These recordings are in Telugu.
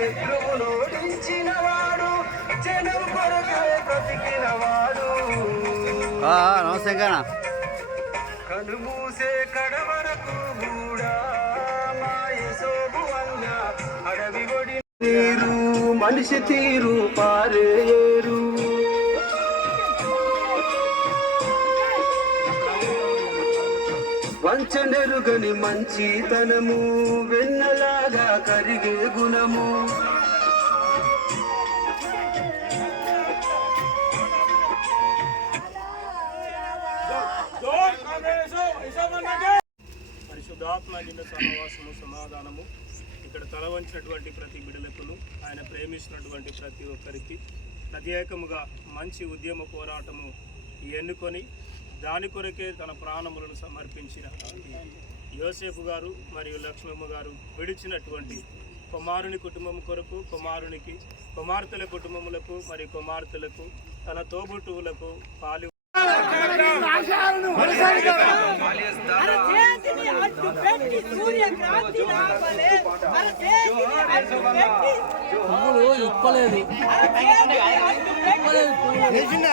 శత్రువును ఓడించిన వాడు జనం కొరకే బ్రతికిన వాడు ఆ, ఆ, నమస్తే కనుమూసే కడవరకు కూడా అన్న అడవి ఒడి మనిషి తీరు పారేరు వంచనెరుగని మంచితనము వెన్నలాగా కరిగే గుణము. పరిశుద్ధాత్మ నిన్న సహవాసము సమాధానము. ఇక్కడ తల వంచినటువంటి ప్రతి బిడలకును ఆయన ప్రేమిస్తున్నటువంటి ప్రతి ఒక్కరికి ప్రత్యేకముగా మంచి ఉద్యమ పోరాటము ఎన్నుకొని దాని కొరకే తన ప్రాణములను సమర్పించిన యోసేపు గారు మరియు లక్ష్మమ్మ గారు విడిచినటువంటి కుమారుని కుటుంబం కొరకు కుమారునికి కుమార్తెల కుటుంబములకు మరియు కుమార్తెలకు తన తోబుట్టువులకు పాలు చేతిని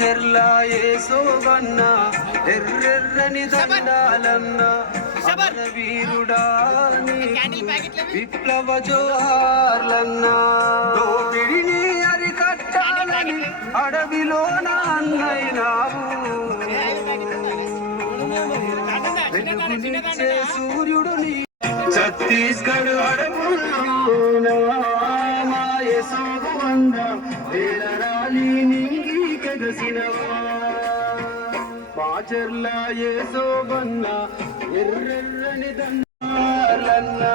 చెర్ల ఏసోగన్న ఎర్రెర్రని దండాలన్న వీరుడా విప్లవ జోహార్లన్న. దోపిడిని అరికట్టాలని అడవిలోన అన్నైనావు వెలుగునిచ్చే సూర్యుడు నీ ఛత్తీస్గఢ్ అడవుల్లోన? మాయ సోగవంద వేలరాలి కగసినవా పాచర్ల ఏ సోబన్న ఎర్రెర్రని దన్నాలన్నా